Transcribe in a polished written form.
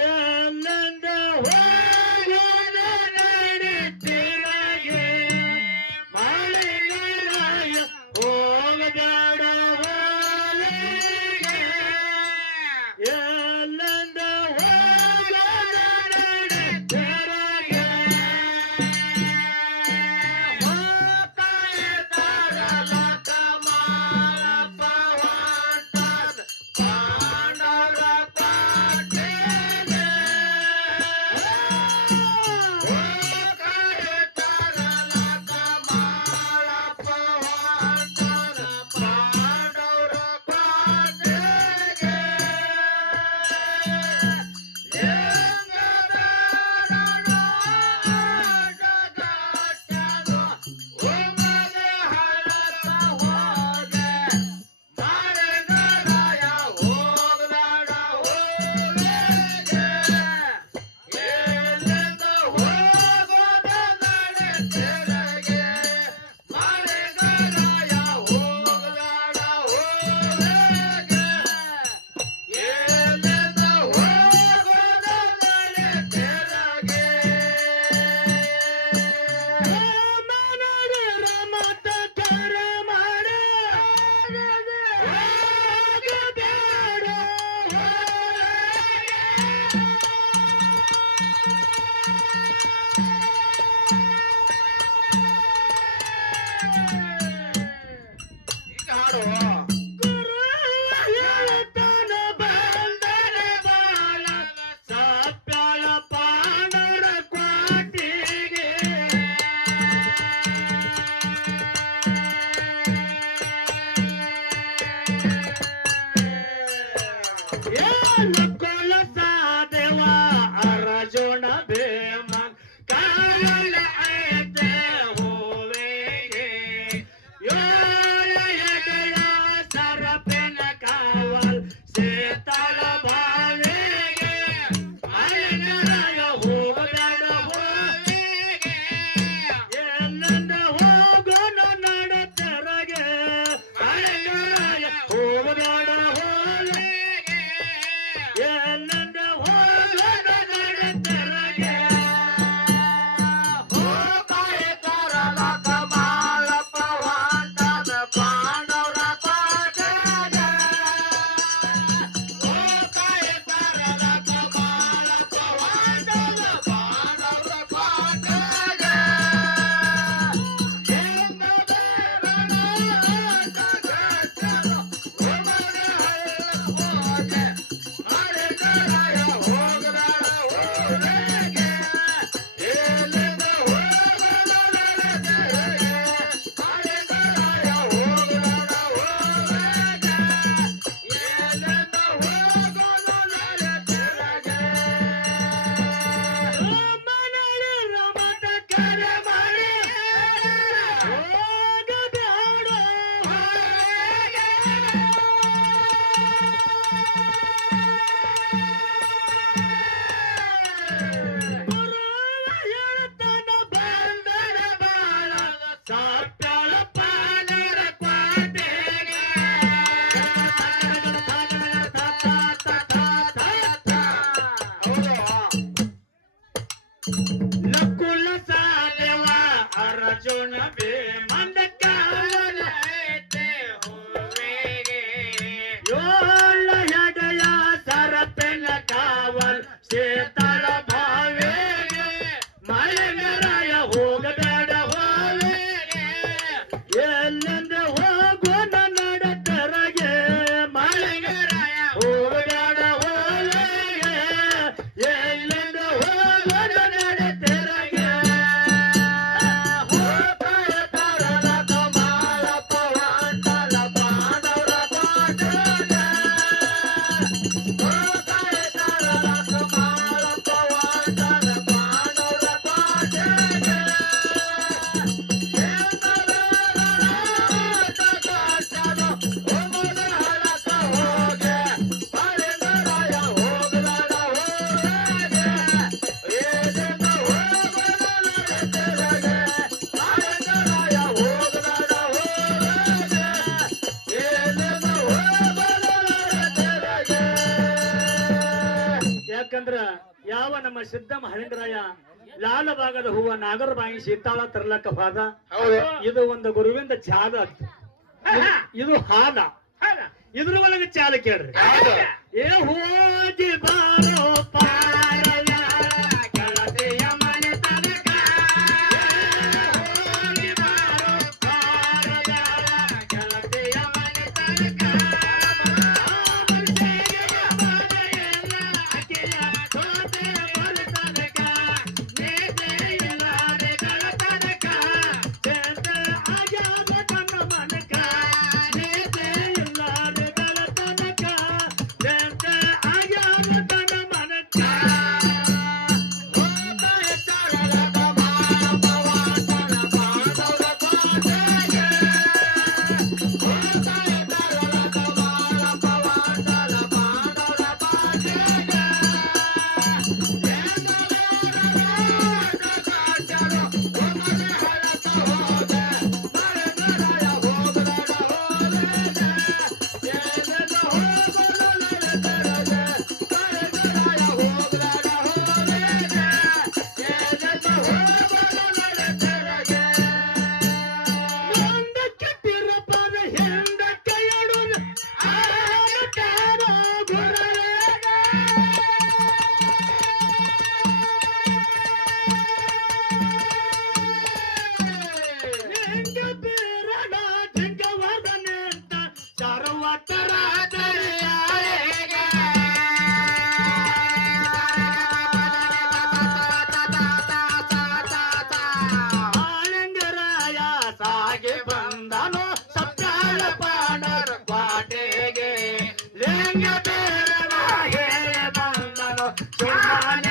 ಎಲ್ಲೆಂದ ಹೋಗುವ ನಡಿತಿರಗೆ ಮಾಳಿಂಗರಾಯ ಹೋಗಬೇಡ ಹೋಲಿಗೆ ಎಲ್ಲೆಂದ ಹೋಗುವ ನಡಿತಿರಗೆ ಯಾಕಂದ್ರ ಯಾವ ನಮ್ಮ ಸಿದ್ದಮ್ಮ ಹಳಿಂಗರಾಯ ಲಾಲ ಭಾಗದ ಹೂವ ನಾಗರ ಬಾಯಿ ಸೀತಾಳ ತರ್ಲಕ್ಕ ಪಾದ ಹೌದು ಇದು ಒಂದು ಗುರುವಿಂದ ಚಾಲ ಇದು ಹಾಲ ಇದ್ರ ಒಳಗೆ ಚಾಲ ಕೇಳ್ರಿ ಹೌದು. ಏ ಹೋಗಿ ಬಾರೋ ಪಾರವ್ಯ ಗೆಳತಿಯ ಮನೆ ತನಕ. ಹೋಗಿ ಬಾರೋ ಪಾರವ್ಯ ಗೆಳತಿಯ ಮನೆ ತನಕ. ಮನಸ್ಸಿಗೆ ಬಾಧೆಯೆಲ್ಲ ಆಕೆಯ ಸೋತೆ ಬರುತ್ತನಕ. ನೇತೆ ಇಲ್ಲದೆ ಗೆಳತನಕ. ಚೇತೆ ಆಗ್ಯಾದ ತನ್ನ ಮನಕ. ನೇತೆ ಇಲ್ಲದೆ ಗೆಳತನಕ. ಚೇತೆ ಆಗ್ಯಾದ ತನ್ನ ಮನಕ. ಹೋತಾಯ ತರಳದ ಮಾನವವಾದನ ಬಾಂಧವ ಬಾಧೆಗೆ. ಹೋತಾಯ ತರಳದ ಮಾನವವಾದನ ಬಾಂಧವ ಬಾಧೆಗೆ. ಆಳಂಗರಾಯ ಸಾಗಿ ಬಂದನು ಸತ್ಯಾಳ ಪಾಂಡರ ಕ್ವಾಟೆಗೆ. ಲಿಂಗ ಬೇರನಾಗೆ ಬಂದನು ಸುಮ್ಮನೆ